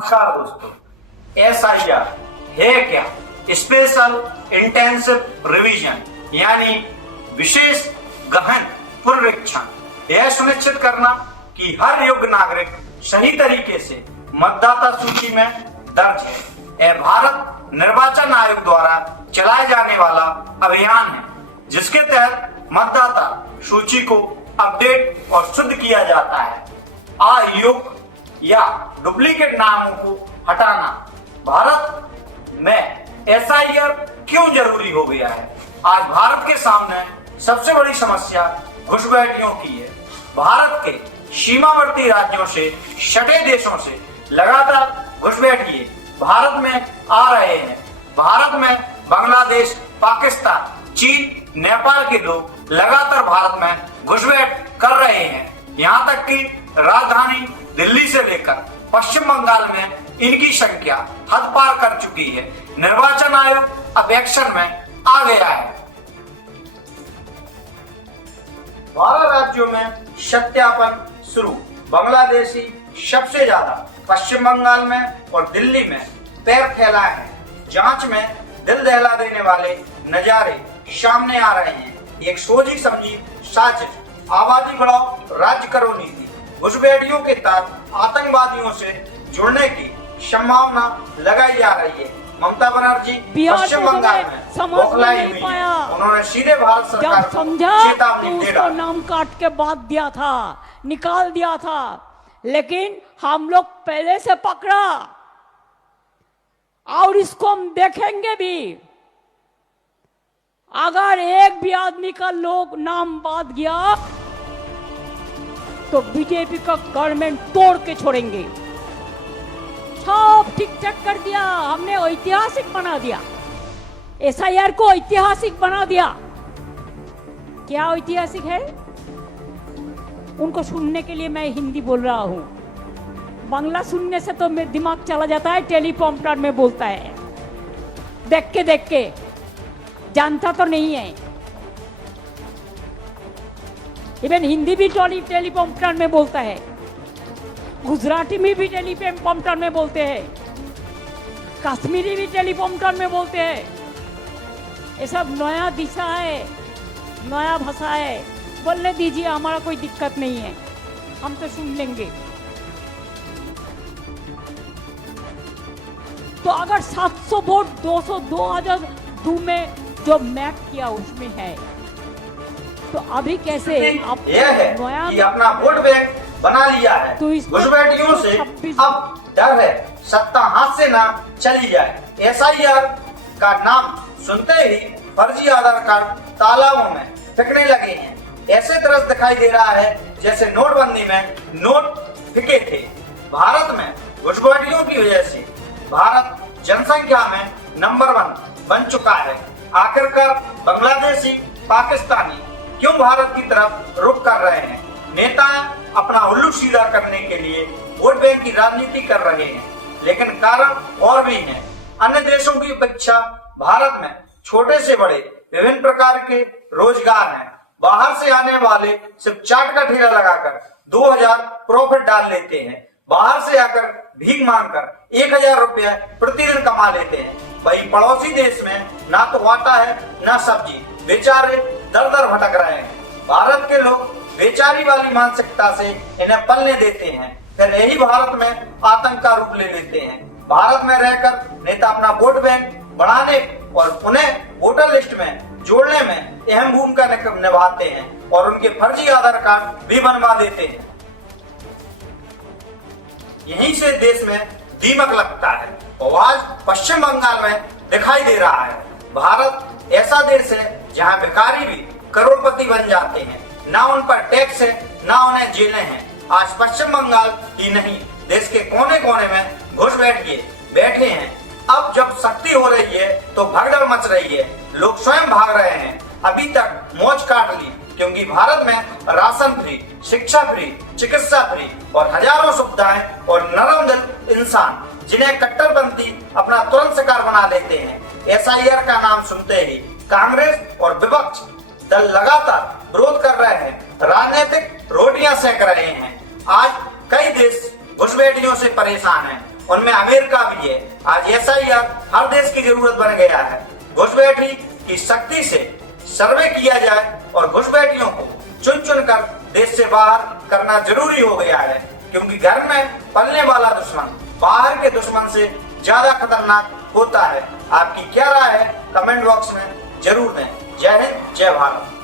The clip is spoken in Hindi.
नमस्कार दोस्तों, SIR है क्या? स्पेशल इंटेंसिव रिवीजन यानी विशेष गहन पुनरीक्षण। यह सुनिश्चित करना कि हर योग्य नागरिक सही तरीके से मतदाता सूची में दर्ज है। यह भारत निर्वाचन आयोग द्वारा चलाए जाने वाला अभियान है, जिसके तहत मतदाता सूची को अपडेट और शुद्ध किया जाता है। अयोग्य या डुप्लीकेट नामों को हटाना। भारत में SIR क्यों जरूरी हो गया है? आज भारत के सामने सबसे बड़ी समस्या घुसपैठियों की है। भारत के सीमावर्ती राज्यों से सटे देशों से लगातार घुसपैठिए भारत में आ रहे हैं। भारत में बांग्लादेश, पाकिस्तान, चीन, नेपाल के लोग लगातार भारत में घुसपैठ कर रहे हैं। यहाँ तक कि राजधानी दिल्ली से लेकर पश्चिम बंगाल में इनकी संख्या हद पार कर चुकी है। निर्वाचन आयोग अब एक्शन में आ गया है। 12 राज्यों में सत्यापन शुरू। बांग्लादेशी सबसे ज्यादा पश्चिम बंगाल में और दिल्ली में पैर फैलाए हैं। जांच में दिल दहला देने वाले नजारे सामने आ रहे हैं। एक सोची समझी साजिश, आबादी बढ़ाओ, राज्य करो नीति, घुसपैठियों के साथ आतंकवादियों से जुड़ने की संभावना लगाई जा रही है। ममता बनर्जी पश्चिम बंगाल में बौखलाई हुई। उन्होंने सीधे भारत सरकार को चेतावनी दे डाली। नाम काट के बात दिया था, निकाल दिया था, लेकिन हम लोग पहले से पकड़ा और इसको हम देखेंगे भी। अगर एक भी आदमी का लोग नाम बात गया तो बीजेपी का गवर्नमेंट तोड़ के छोड़ेंगे। सब ठीक ठाक कर दिया हमने, ऐतिहासिक बना दिया। SIR को ऐतिहासिक बना दिया। क्या ऐतिहासिक है? उनको सुनने के लिए मैं हिंदी बोल रहा हूं। बांग्ला सुनने से तो मेरा दिमाग चला जाता है, टेलीप्रॉम्प्टर में बोलता है। देख के जानता तो नहीं है। इवन हिंदी भी टेलीप्रॉम्प्टर में बोलता है, गुजराती में भी टेलीप्रॉम्प्टर में बोलते हैं, कश्मीरी भी टेलीप्रॉम्प्टर में बोलते हैं। ये सब नया दिशा है, नया भाषा है। बोलने दीजिए, हमारा कोई दिक्कत नहीं है, हम तो सुन लेंगे। तो अगर 700 वोट 2002 में जो मैप किया उसमें है, तो अभी कैसे आप यह है कि अपना वोट बैंक बना लिया है। तो घुसपैठियों से अब डर है, सत्ता हाथ से ना चली जाए। SIR का नाम सुनते ही फर्जी आधार कार्ड तालाबों में फेंकने लगे हैं। ऐसे तरह दिखाई दे रहा है जैसे नोटबंदी में नोट फेंके थे। भारत में घुसपैठियों की वजह से भारत जनसंख्या में नंबर 1 बन चुका है। आखिरकार बांग्लादेशी, पाकिस्तानी क्यों भारत की तरफ रुख कर रहे हैं? नेता अपना उल्लू सीधा करने के लिए वोट बैंक की राजनीति कर रहे हैं, लेकिन कारण और भी है। अन्य देशों की अपेक्षा भारत में छोटे से बड़े विभिन्न प्रकार के रोजगार हैं। बाहर से आने वाले सिर्फ चाट का ठेला लगाकर 2000 प्रॉफिट डाल लेते हैं। बाहर से आकर भीख मांगकर 1000 रुपया प्रतिदिन कमा लेते हैं। वही पड़ोसी देश में ना तो आटा है ना सब्जी, बेचारे दर दर भटक रहे हैं। भारत के लोग बेचारी वाली मानसिकता से इन्हें पलने देते हैं, फिर यही भारत में आतंक का रूप ले लेते हैं। भारत में रहकर नेता अपना वोट बैंक बढ़ाने और उन्हें वोटर लिस्ट में जोड़ने में अहम भूमिका निभाते हैं और उनके फर्जी आधार कार्ड भी बनवा देते हैं। यहीं से देश में दीमक लगता है और आज पश्चिम बंगाल में दिखाई दे रहा है। भारत ऐसा देश है जहां भिखारी भी करोड़पति बन जाते हैं। ना उन पर टैक्स है, ना उन्हें जेलें हैं। आज पश्चिम बंगाल ही नहीं, देश के कोने कोने में घुसपैठिए बैठे हैं। अब जब शक्ति हो रही है तो भगदड़ मच रही है, लोग स्वयं भाग रहे हैं। अभी तक मौज काट ली, क्योंकि भारत में राशन फ्री, शिक्षा फ्री, चिकित्सा फ्री और हजारों सुविधाएं और नरम दिल इंसान जिन्हें कट्टरपंथी अपना तुरंत शिकार बना लेते हैं। SIR का नाम सुनते ही कांग्रेस और विपक्ष दल लगातार विरोध कर रहे हैं, राजनीतिक रोटियां सेक रहे हैं। आज कई देश घुसपैठियों से परेशान हैं उनमें अमेरिका भी है। आज एसआईआर हर देश की जरूरत बन गया है। घुसपैठी की शक्ति से सर्वे किया जाए और घुसपैठियों को चुन चुन कर देश से बाहर करना जरूरी हो गया है, क्योंकि घर में पलने वाला दुश्मन बाहर के दुश्मन से ज्यादा खतरनाक होता है। आपकी क्या राय है कमेंट बॉक्स में जरूर दें। जय हिंद, जय भारत।